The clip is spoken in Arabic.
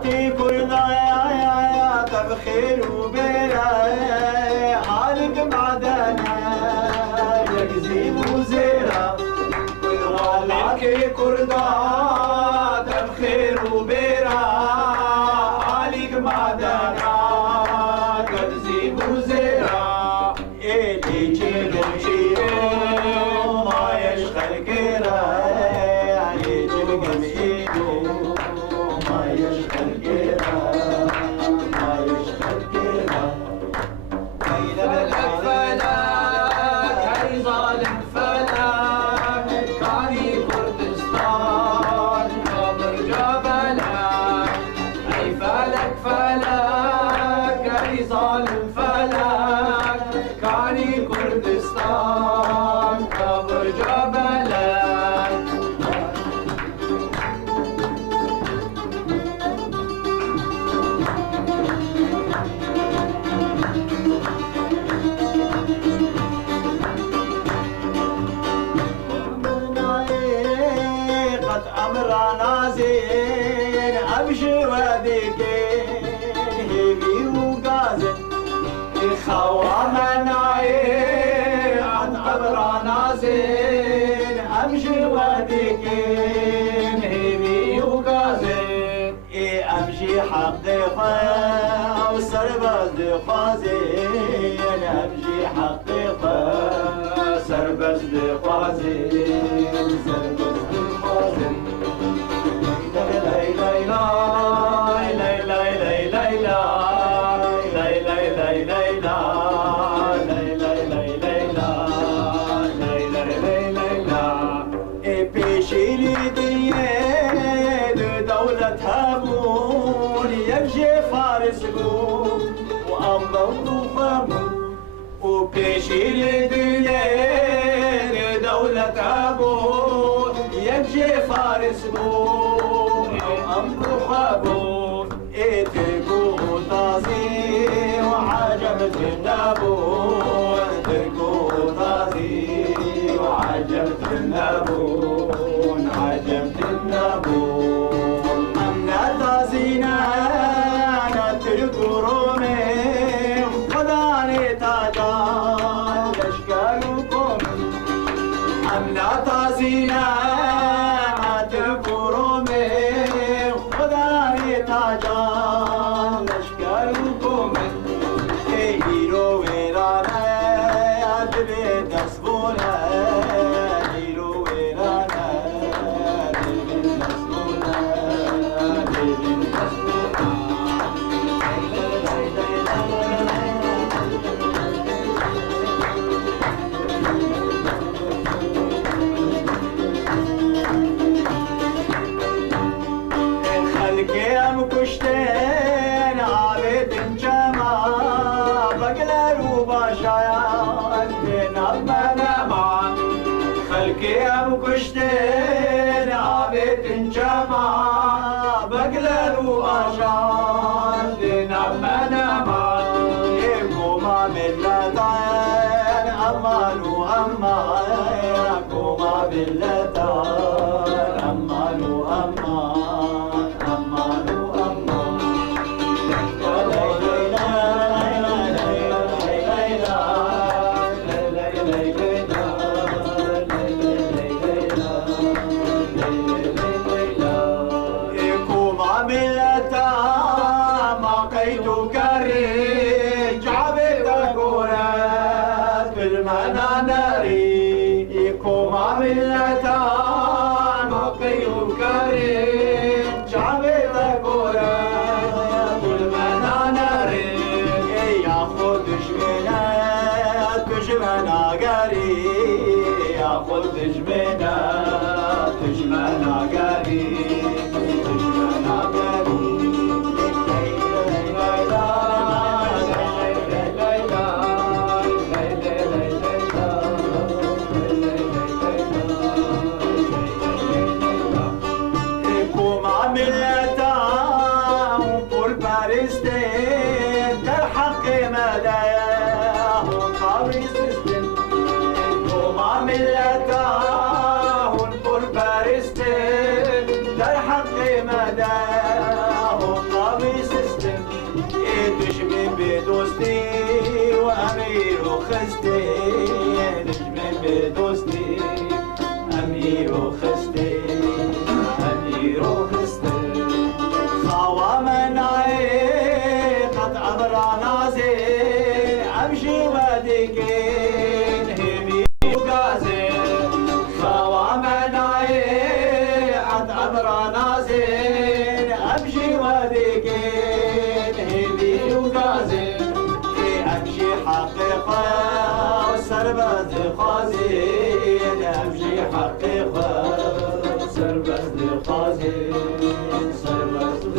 هاتي كلنا يا تبخير وبيرا حالك معدنا يكذب وزيرا والعكي كردا تبخير وبيرا حالك معدنا يكذب وزيرا إيدي جيل ما يشغل كيرا عليك بقم إيدو ما يشغل كيرا ما يشغل كيرا فلك فلك هاي ظالم فلك كاني كردستان قبر جبلك اي فلك فلك هاي ظالم فلك كاني كردستان قبر جبلك أمرنا زين أمشي وديكين هيبي وقازن خوامنا عن أمرنا زين أمشي وديكين هيبي وقازن أمشي حقيقة وسربز خوازين أمشي حقيقة سربز خوازين سربز فارس وأمر وفهم وبشير دنيا دولة أبو يمشي فارس وأمر وفهم تركو طازي وعجبت النبو تركو طازي وعجبت النبو عجبت النبو أمنا طازينا رومي خداني تاجان لشكركم أمنا تازينا تلقرومي خداني تاجان لشكركم هيرو ويرانا دبي دسبونا هيرو ويرانا دبي دسبونا دبي دسبونا كشتين عابد جمع بقلر وباشايان بنبنا معا خلقي ابو كشتين عابد جمع بقلر وباشايان بنبنا معا يقوما باللتان امان وامان يقوما باللتان امان وامان امان تجمنا تجمنا قريب تجمنا مداه حقي خود سربست خازي سربست